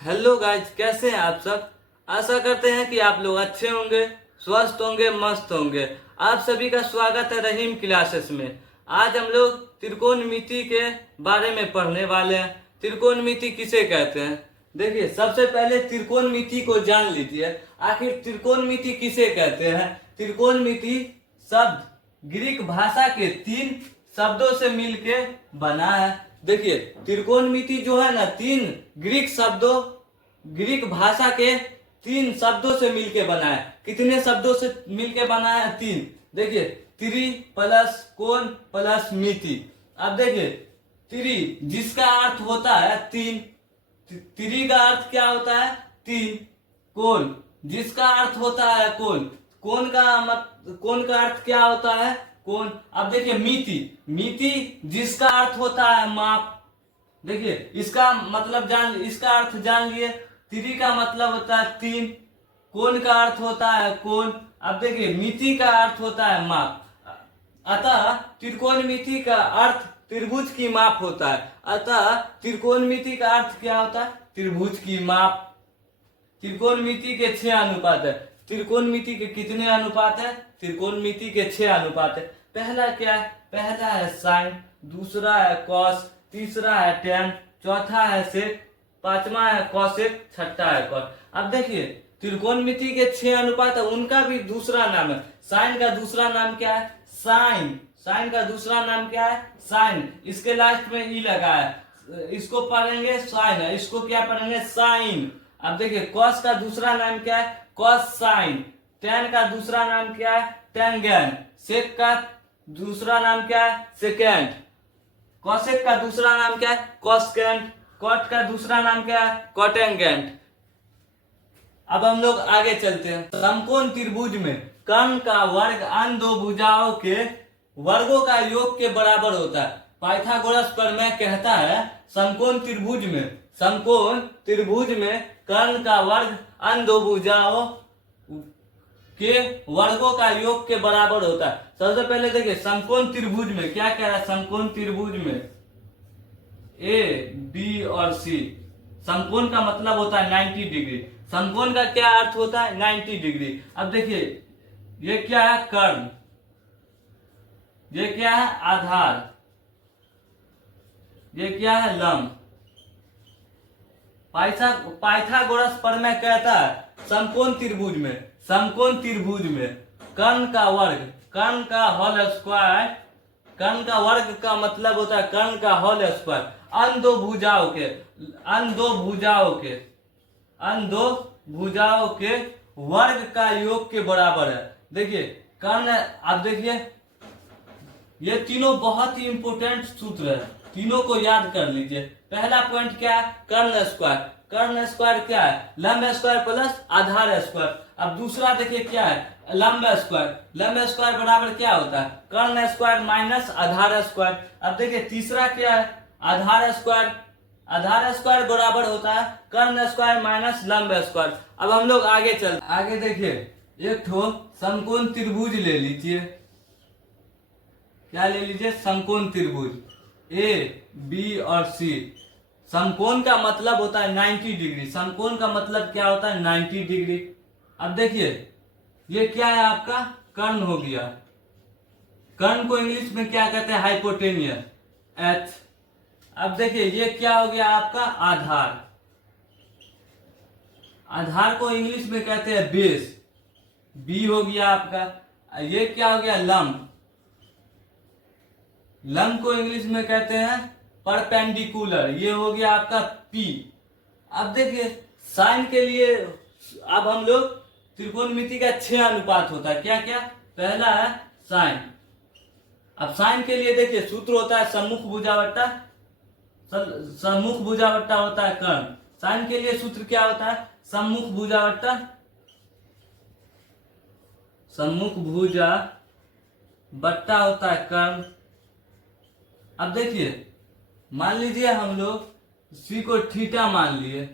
Hello guys, कैसे हैं आप सब। आशा करते हैं कि आप लोग अच्छे होंगे, स्वस्थ होंगे, मस्त होंगे। आप सभी का स्वागत है रहीम क्लासेस में। आज हम लोग त्रिकोणमिति के बारे में पढ़ने वाले हैं। त्रिकोणमिति किसे कहते हैं? देखिए, सबसे पहले त्रिकोणमिति को जान लीजिए। आखिर त्रिकोणमिति किसे कहते हैं? त्रिकोणमिति शब्द ग्रीक भाषा के 3 शब्दों से मिलके बना है। देखिए, त्रिकोणमिति जो है ना, 3 ग्रीक भाषा के 3 शब्दों से मिलके बना है। कितने शब्दों से मिलके बना है? 3। देखिए, त्रि प्लस कोण प्लस मिति। अब देखिए, त्रि जिसका अर्थ होता है 3, त्रि का अर्थ क्या होता है? 3। कोण जिसका अर्थ होता है कोण, कोण का अर्थ क्या होता है? कोण। अब देखिए, मिति मिति जिसका अर्थ होता है माप। देखिए, इसका अर्थ जान लिए। त्रि का मतलब होता है 3, कोण का अर्थ होता है कोण। अब देखिए, मिति का अर्थ होता है माप। अतः त्रिकोणमिति का अर्थ त्रिभुज की माप होता है। अतः त्रिकोणमिति का अर्थ क्या होता है? त्रिभुज की माप। त्रिकोणमिति के 6 अनुपात है। त्रिकोणमिति के कितने अनुपात है? त्रिकोणमिति के 6 अनुपात है। पहला क्या है? पहला है साइन, दूसरा है कॉस, तीसरा है टेन, चौथा है सेक, पांचवा है कॉसेक, छठा है कॉट। अब देखिए, त्रिकोणमिति के 6 अनुपात है, उनका भी दूसरा नाम है। साइन का दूसरा नाम क्या है? साइन। साइन का दूसरा नाम क्या है? साइन। इसके लास्ट में ई लगा है, इसको पढ़ेंगे साइन है, इसको क्या पढ़ेंगे? साइन। अब देखिए, कॉस का दूसरा नाम क्या है? Cos sine. टेन का दूसरा नाम क्या है? टेंजेंट। सेक का दूसरा नाम क्या है? सेकेंड। कॉसेक का दूसरा नाम क्या है? कॉस्केंट। कॉट का दूसरा नाम क्या है? कॉटेंगेंट। अब हम लोग आगे चलते हैं। समकोण त्रिभुज में कर्ण का वर्ग अन्य 2 भुजाओं के वर्गों का योग के बराबर होता है। पाइथागोरस प्रमेय कहता है समकोण त्रिभुज में कर्ण का वर्ग अन्य 2 भुजाओं के वर्गों का योग के बराबर होता है। सबसे पहले देखिए, समकोण त्रिभुज में क्या कह रहा है? समकोण त्रिभुज में ए बी और सी, समकोण का मतलब होता है 90 डिग्री। समकोण का क्या अर्थ होता है? 90 डिग्री। अब देखिए, ये क्या है? कर्ण। ये क्या है? आधार। ये क्या है? लंब। पाइथागोरस प्रमेय कहता है समकोण त्रिभुज में कर्ण का वर्ग, कर्ण का होल स्क्वायर, कर्ण का वर्ग का मतलब होता है कर्ण का होल स्क्वायर, अन्य 2 भुजाओं के वर्ग का योग के बराबर है। देखिए, कर्ण। अब देखिए, ये तीनों बहुत ही इंपोर्टेंट सूत्र है, तीनों को याद कर लीजिए। पहला पॉइंट क्या है? कर्ण स्क्वायर। कर्ण स्क्वायर क्या है? लंब स्क्वायर प्लस आधार स्क्वायर। अब दूसरा देखिए क्या है? लंब स्क्वायर। लंब स्क्वायर बराबर क्या होता है? कर्ण स्क्वायर माइनस आधार स्क्वायर। अब देखिए, तीसरा क्या है? आधार स्क्वायर। आधार स्क्वायर बराबर होता है कर्ण स्क्वायर माइनस लंब स्क्वायर। अब हम लोग आगे देखिए, एक ठो समकोण त्रिभुज ले लीजिए। क्या ले लीजिए? समकोण त्रिभुज ए बी और सी। समकोण का मतलब होता है 90 डिग्री। समकोण का मतलब क्या होता है? 90 डिग्री। अब देखिए, ये क्या है? आपका कर्ण हो गया। कर्ण को इंग्लिश में क्या कहते हैं? Hypotenuse, H. अब देखिए, ये क्या हो गया? आपका आधार। आधार को इंग्लिश में कहते हैं बेस, बी हो गया आपका। ये क्या हो गया? लंब। लंब को इंग्लिश में कहते हैं परपेंडिकुलर, ये हो गया आपका पी। अब देखिए, साइन के लिए अब हम लोग त्रिकोणमिति का 6 अनुपात होता है। क्या क्या? पहला है साइन। अब साइन के लिए देखिए, सूत्र होता है सम्मुख भुजा होता है कर्ण। साइन के लिए सूत्र क्या होता है? सम्मुख भुजा बट्टा होता है कर्ण। अब देखिए, मान लीजिए हम लोग सी को थीटा मान लिए,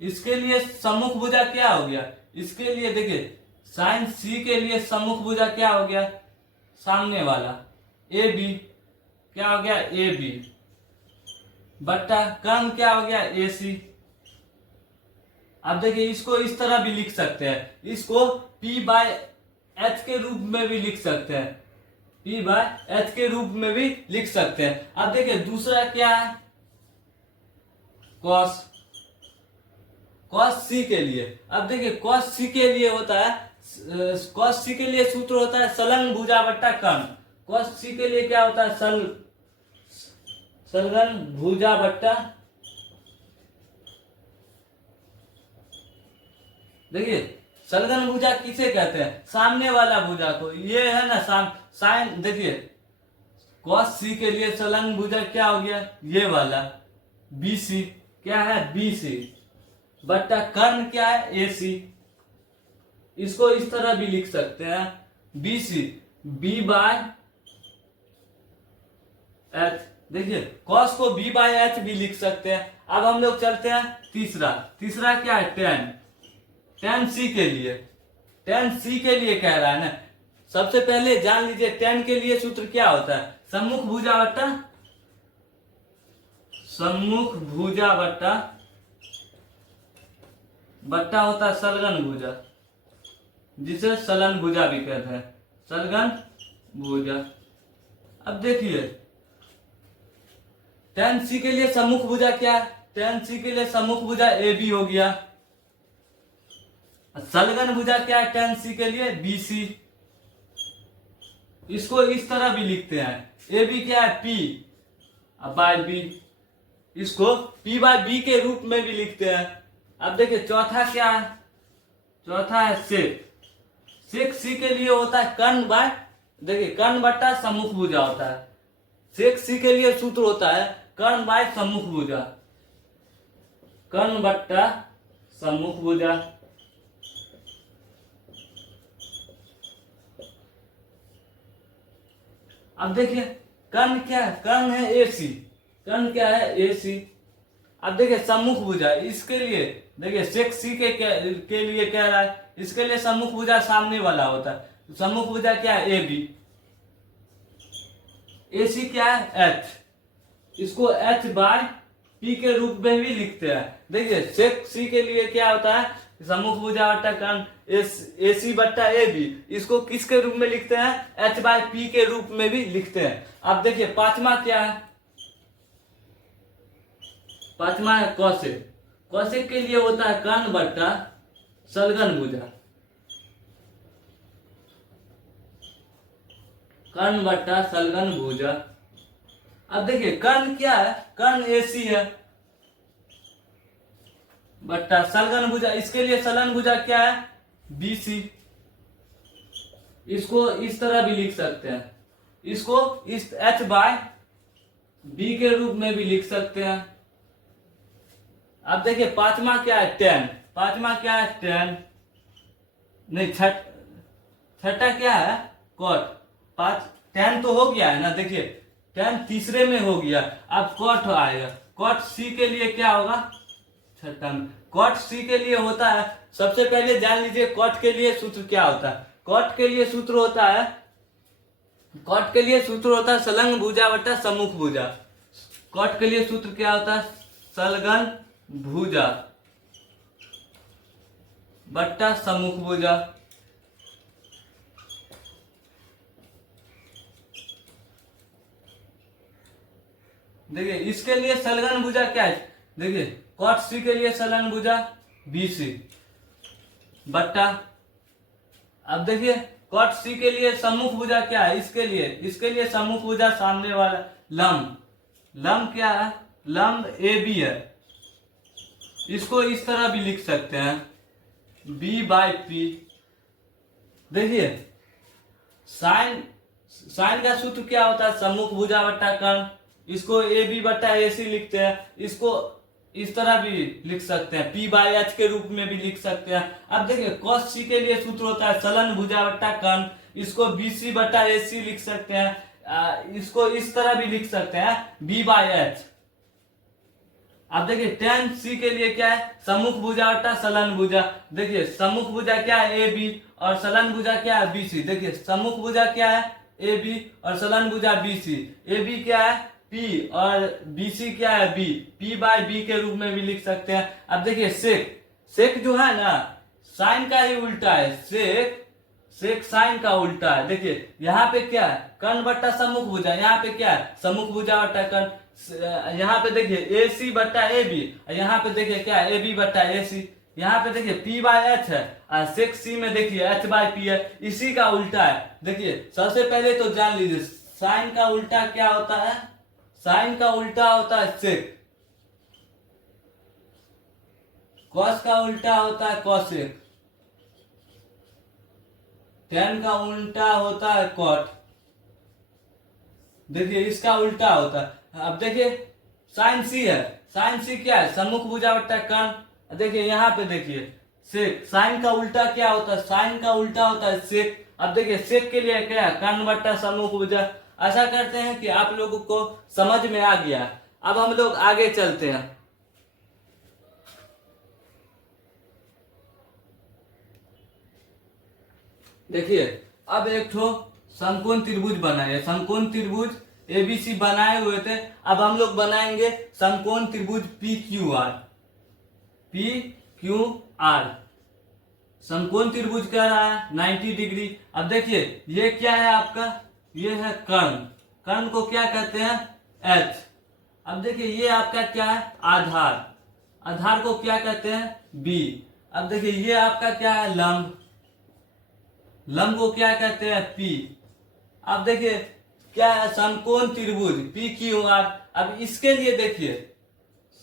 इसके लिए सम्मुख भुजा क्या हो गया? इसके लिए देखिए, साइन सी के लिए सम्मुख भुजा क्या हो गया? सामने वाला ए बी। क्या हो गया? ए बी बट्टा कर्ण क्या हो गया? ए सी। आप देखिए इसको इस तरह भी लिख सकते हैं, इसको P बाय एच के रूप में भी लिख सकते हैं, P बाय एच के रूप में भी लिख सकते हैं। अब देखिए दूसरा क्या है, कॉस, कॉस सी के लिए। अब देखिए कॉस सी के लिए होता है, कॉस सी के लिए सूत्र होता है संलग्न भुजा बट्टा कर्ण। कॉस सी के लिए क्या होता है, संलग्न भुजा बट्टा, देखिए संलग्न भुजा किसे कहते हैं, सामने वाला भुजा को, ये है ना साइन, देखिए कॉस सी के लिए संलग्न भुजा क्या हो गया, ये वाला BC, क्या है BC बट्टा कर्ण क्या है AC। इसको इस तरह भी लिख सकते हैं, BC B बाय एच। देखिए कॉस को B बाय एच भी लिख सकते हैं। अब हम लोग चलते हैं तीसरा क्या है, tan C के लिए, tan C के लिए कह रहा है ना। सबसे पहले जान लीजिए tan के लिए सूत्र क्या होता है, सम्मुख भुजा बट्टा होता है संलग्न भुजा, जिसे संलग्न भुजा भी कहते हैं, संलग्न भुजा। अब देखिए tan C के लिए सम्मुख भुजा क्या है, tan C के लिए सम्मुख भुजा AB हो गया। संलग्न भुजा क्या है tan C के लिए, BC। इसको इस तरह भी लिखते हैं, AB क्या है P बाय B, इसको P बाय B के रूप में भी लिखते हैं। अब देखिए चौथा क्या है, चौथा है सेक C के लिए होता है कर्ण बाय, देखिए कर्ण बट्टा सम्मुख भुजा होता है। सेक C के लिए सूत्र होता है कर्ण बाय सम्मुख भुजा, कर्ण बट्टा सम्मुख भुजा। अब देखिए कर्ण क्या है, कर्ण है AC, कर्ण क्या है AC। अब देखिए सम्मुख भुजा, इसके लिए देखिए सेक C के लिए क्या रहा है, इसके लिए सम्मुख भुजा सामने वाला होता है, सम्मुख भुजा क्या है AB, AC क्या है H, इसको H बाय P के रूप में भी लिखते हैं। देखिए सेक C के लिए क्या होता है, सम्मुख भुजा बट्टा कर्ण AC बट्टा AB, इसको किसके रूप में लिखते हैं, H बाय P के रूप में भी लिखते हैं। अब देखिए पांचवा क्या है, पांचवा है कौशिक, कौशिक के लिए होता है कर्ण बट्टा संलग्न भुजा, कर्ण बट्टा संलग्न भुजा। अब देखिए कर्ण क्या है, कर्ण AC है बट्टा संलग्न भुजा, इसके लिए संलग्न भुजा क्या है BC। इसको इस तरह भी लिख सकते हैं, इसको इस H बाय B के रूप में भी लिख सकते हैं। अब देखिए पांचवा क्या है tan, पांचवा क्या है tan, नहीं छठा क्या है cot, पांच tan तो हो गया है ना, देखिए tan तीसरे में हो गया, अब cot आएगा। cot C के लिए क्या होगा, छठा में cot C के लिए होता है, सबसे पहले जान लीजिए cot के लिए सूत्र क्या होता है। cot के लिए सूत्र होता है, cot के लिए सूत्र होता है संलग्न भुजा बट्टा सम्मुख भुजा। cot के लिए सूत्र क्या होता है, संलग्न भुजा बट्टा सम्मुख भुजा। देखिए इसके लिए संलग्न भुजा क्या है, देखिए cot C के लिए संलग्न भुजा BC बट्टा, अब देखिए cot C के लिए सम्मुख भुजा क्या है, इसके लिए सम्मुख भुजा सामने वाला लंब क्या है, लंब AB है। इसको इस तरह भी लिख सकते हैं B बाय P। देखिए साइन का सूत्र क्या होता है, सम्मुख भुजा बट्टा कर्ण, इसको AB बट्टा AC लिखते हैं। इसको इस तरह भी लिख सकते हैं, P बाय H के रूप में भी लिख सकते हैं। अब देखिए cos C के लिए सूत्र होता है संलग्न भुजा बट्टा कर्ण, इसको BC बट्टा AC लिख सकते हैं। इसको इस तरह भी लिख सकते हैं B बाय H। अब देखिए tan C के लिए क्या है, सम्मुख भुजा बट्टा संलग्न भुजा। देखिए सम्मुख भुजा क्या है AB और संलग्न भुजा क्या है BC। देखिए सम्मुख भुजा क्या है AB और संलग्न भुजा BC। AB क्या है P और BC क्या है B, P बाय B के रूप में भी लिख सकते हैं। अब देखिए सेक जो है ना साइन का ही उल्टा है। सेक सेक साइन का उल्टा है। देखिए यहाँ पे क्या है, कर्ण बट्टा सम्मुख भुजा, यहाँ पे क्या है, सम्मुख भुजा बट्टा कर्ण। यहाँ पे देखिए ए सी बट्टा ए बी, यहाँ पे देखिए क्या है, ए बी बट्टा ए सी। यहाँ पे देखिए पी बाय एच है और सेक सी में देखिए एच बाय पी है, इसी का उल्टा है। देखिए सबसे पहले तो जान लीजिए साइन का उल्टा क्या होता है, साइन का उल्टा होता है सेक, कॉस का उल्टा होता है कॉसेक, टेन का उल्टा होता है कॉट। देखिए इसका उल्टा होता है। अब देखिए साइन सी है, साइन सी क्या है, सम्मुख भुजा बट्टा कर्ण। देखिए यहाँ पे देखिए सेक, साइन का उल्टा क्या होता है, साइन का उल्टा होता है सेक। अब देखिए सेक के लिए क्या है, कर्ण बट्टा सम्मुख भुजा। ऐसा करते हैं कि आप लोगों को समझ में आ गया। अब हम लोग आगे चलते हैं। देखिए अब एक ठो समकोण त्रिभुज बनाए, समकोण त्रिभुज एबीसी बनाए हुए थे। अब हम लोग बनाएंगे समकोण त्रिभुज P Q R, P Q R. समकोण त्रिभुज कह रहा है 90 डिग्री। अब देखिए ये क्या है आपका, ये है कर्ण, कर्ण को क्या कहते हैं, एच। अब देखिए ये आपका क्या है, आधार, आधार को क्या कहते हैं, बी। अब देखिए ये आपका क्या है, लंब, लंब को क्या कहते हैं, पी। अब देखिए क्या है, समकोण त्रिभुज पी क्यू आर। अब इसके लिए देखिए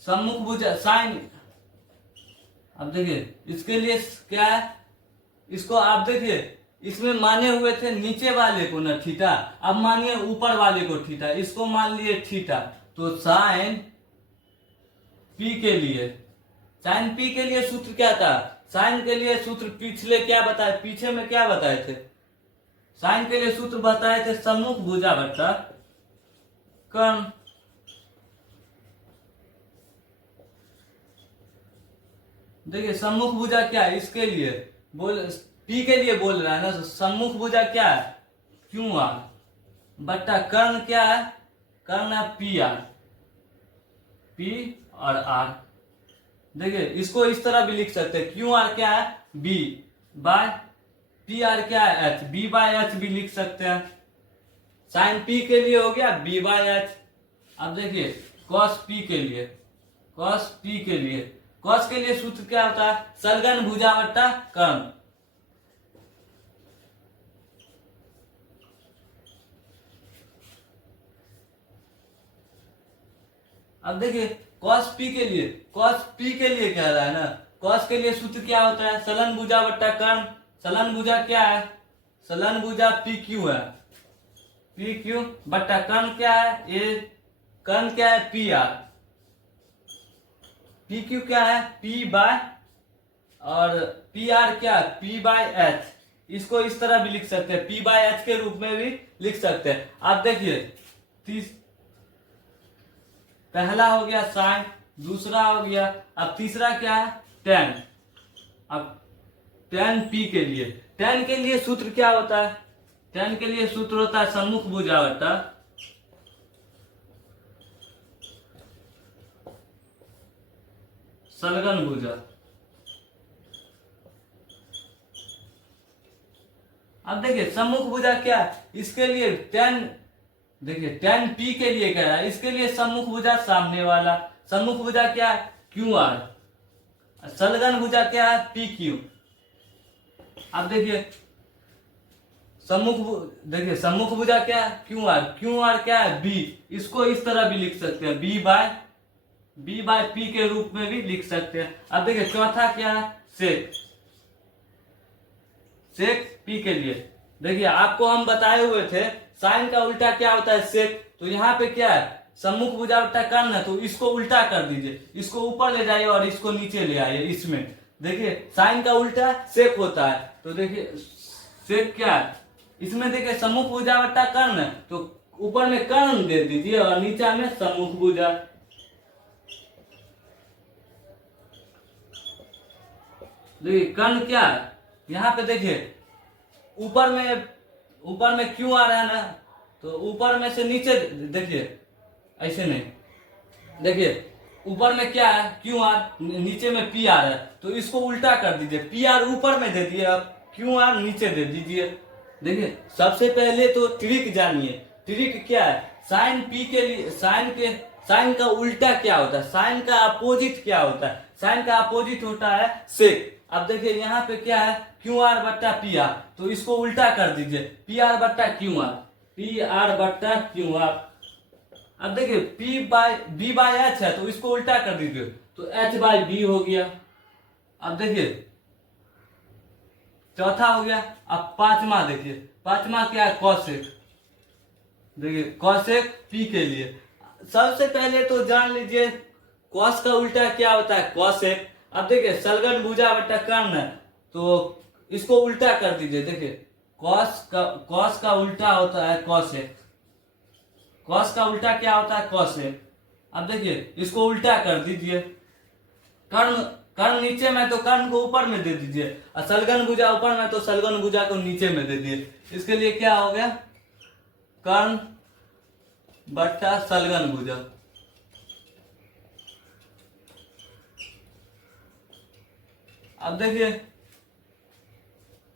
सम्मुख भुजा साइन, अब देखिए इसके लिए क्या है, इसको आप देखिए इसमें माने हुए थे नीचे वाले को ना थीटा, अब मानिए ऊपर वाले को थीटा, इसको मान लिए थीटा। तो साइन पी के लिए, साइन पी के लिए सूत्र क्या था, साइन के लिए सूत्र पिछले क्या बताए, पीछे में क्या बताए थे, साइन के लिए सूत्र बताए थे सम्मुख भुजा बट्टा कर्ण। देखिए सम्मुख भुजा क्या है, इसके लिए बोल, पी के लिए बोल रहा है ना, तो सम्मुख भुजा क्या है, क्यू आर बट्टा कर्ण क्या है, कर्ण है पी आर, पी और आर। देखिए इसको इस तरह भी लिख सकते हैं, क्यू आर क्या है, बी बाय पी आर क्या है, एच, बी बाय एच भी लिख सकते हैं। साइन पी के लिए हो गया बी बाय एच। अब देखिए कॉस पी के लिए, कॉस पी के लिए, कॉस के लिए सूत्र क्या होता है, सलगन भुजा बट्टा कर्ण। अब देखिए कॉस पी के लिए, कॉस पी के लिए कह रहा है ना, कॉस के लिए सूत्र क्या होता है, सलन भुजा बट्टा कर्ण। सलन भुजा क्या है, सलन भुजा पी क्यू है, पी क्यू बट्टा कर्ण क्या है, ये कर्ण क्या है, पी आर, पी क्यू क्या है, पी बाय, और पी आर क्या है, पी बाय एच। इसको इस तरह भी लिख सकते हैं, पी बाय एच के रूप में भी लिख सकते हैं। आप देखिए पहला हो गया साइन, दूसरा हो गया, अब तीसरा क्या है, टेन। अब टेन पी के लिए, टेन के लिए सूत्र क्या होता है, टेन के लिए सूत्र होता है सम्मुख भुजा बट्टा सलगन भुजा। अब देखिए सम्मुख भुजा क्या है, इसके लिए टेन, देखिए टेन पी के लिए कह रहा है, इसके लिए सम्मुख भुजा सामने वाला, सम्मुख भुजा क्या है, क्यू आर, सलगन भुजा क्या है, पी क्यू। अब देखिए देखिए सम्मुख भुजा क्या है, क्यू आर, क्यू आर क्या है, बी। इसको इस तरह भी लिख सकते हैं, बी बाय पी के रूप में भी लिख सकते हैं। अब देखिए चौथा क्या है, सेक, सेक पी के लिए। देखिए आपको हम बताए हुए थे साइन का उल्टा क्या होता है, सेक। तो यहाँ पे क्या है, सम्मुख भुजा बट्टा कर्ण है, तो इसको उल्टा कर दीजिए, इसको ऊपर ले जाइए और इसको नीचे ले आइए। इसमें देखिए साइन का उल्टा सेक होता है, तो देखिए सेक क्या है, इसमें देखिए सम्मुख भुजा बट्टा कर्ण है, तो ऊपर में कर्ण दे दीजिए और नीचे में सम्मुख भुजा। देखिए कर्ण क्या है, यहाँ पे देखिए ऊपर में क्यू आ रहा है ना, तो ऊपर में से नीचे देखिए, ऐसे नहीं, देखिए ऊपर में क्या है क्यू आर, नीचे में पी आर है, तो इसको उल्टा कर दीजिए, पी आर ऊपर में दे दिए, अब क्यू आर नीचे दे दीजिए। देखिए सबसे पहले तो ट्रिक जानिए, ट्रिक क्या है, साइन पी के लिए साइन का उल्टा क्या होता है, साइन का अपोजिट क्या होता है, साइन का अपोजिट होता है सेक। अब देखिए यहाँ पे क्या है क्यू आर बट्टा पी आर, तो इसको उल्टा कर दीजिए, पी आर बट्टा क्यू आर, पी आर बट्टा क्यू आर। अब देखिए P by B by H है, तो इसको उल्टा कर दीजिए, तो H बाय B हो गया। अब देखिए चौथा हो गया। अब पांचवा देखिए, पांचवा क्या है कॉसेक, देखिए कॉसेक P के लिए सबसे पहले तो जान लीजिए कॉस का उल्टा क्या होता है कॉसेक। अब देखिए सलगन भुजा बट्टा कर्ण है, तो इसको उल्टा कर दीजिए, देखिए कॉस का उल्टा होता है कॉसेक, कॉस का उल्टा क्या होता है कॉसेक। अब देखिए इसको उल्टा कर दीजिए, कर्ण नीचे में तो कर्ण को ऊपर में दे दीजिए, और सलगन भुजा ऊपर में तो सलगन भुजा को नीचे में दे दिए। इसके लिए क्या हो गया कर्ण बट्टा सलगन भुजा। अब देखिए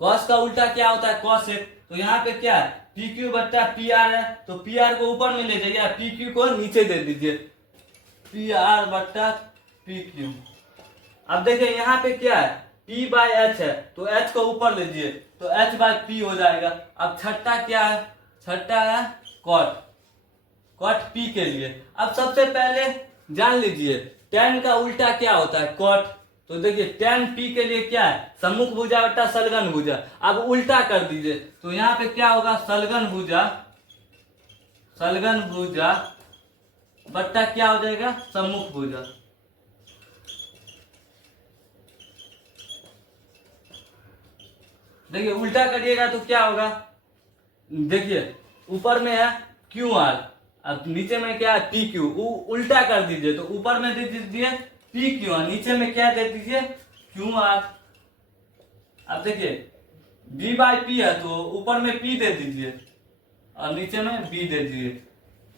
कॉस का उल्टा क्या होता है कॉसेक, तो यहाँ पे क्या है पी क्यू बट्टा पी आर है, तो पी आर को ऊपर में ले जाइए, पी क्यू को नीचे दे दीजिए, पी आर बट्टा पी क्यू। अब देखिए यहाँ पे क्या है P बाय H है, तो H को ऊपर ले लीजिए, तो H बाय P हो जाएगा। अब छठा क्या है, छठा है कॉट, कॉट P के लिए। अब सबसे पहले जान लीजिए tan का उल्टा क्या होता है कॉट, तो देखिए tan P के लिए क्या है सम्मुख भुजा बट्टा सलगन भुजा। अब उल्टा कर दीजिए, तो यहाँ पे क्या होगा सलगन भुजा बट्टा क्या हो जाएगा सम्मुख भुजा। देखिए उल्टा करिएगा तो क्या होगा, देखिए ऊपर में है क्यू आर, अब नीचे में क्या है पी क्यू, उल्टा कर दीजिए, तो ऊपर में दे दीजिए पी क्यू आर, नीचे में क्या दे दीजिए क्यू आर। अब देखिए बी बाई पी है, तो ऊपर में पी दे दीजिए और नीचे में बी दे दीजिए।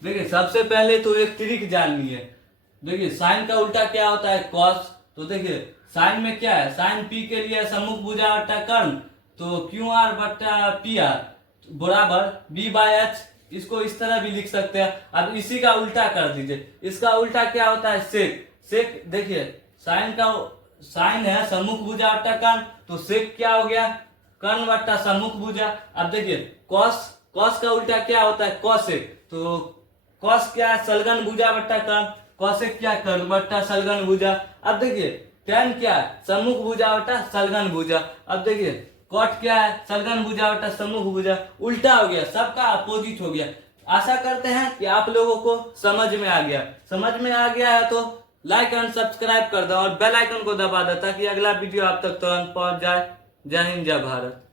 देखिए सबसे पहले तो एक ट्रिक जाननी है, देखिए साइन का उल्टा क्या होता है कॉस, तो देखिए साइन में क्या है साइन पी के लिए सम्मुख भुजा बट्टा कर्ण, तो क्यू आर बट्टा पी आर बराबर बी बाय एच, इसको इस तरह भी लिख सकते हैं। अब इसी का उल्टा कर दीजिए, इसका उल्टा क्या होता है सेक, सेक देखिए साइन है सम्मुख भुजा बट्टा कर्ण, तो सेक क्या हो गया कर्ण बट्टा सम्मुख भुजा। अब देखिए कॉस का उल्टा क्या होता है कॉसेक, तो कॉस क्या है सलगन भुजा बट्टा कर्ण, कॉसेक क्या कर्ण बट्टा सलगन भुजा। अब देखिए tan क्या है सम्मुख भुजा बट्टा सलगन भुजा। अब देखिए कॉट क्या है सलगन भुजा बट्टा सम्मुख भुजा, उल्टा हो गया, सबका अपोजिट हो गया। आशा करते हैं कि आप लोगों को समझ में आ गया, समझ में आ गया है तो लाइक एंड सब्सक्राइब कर दो और बेल आइकन को दबा दो ताकि अगला वीडियो आप तक तुरंत पहुंच जाए। जय हिंद जय भारत।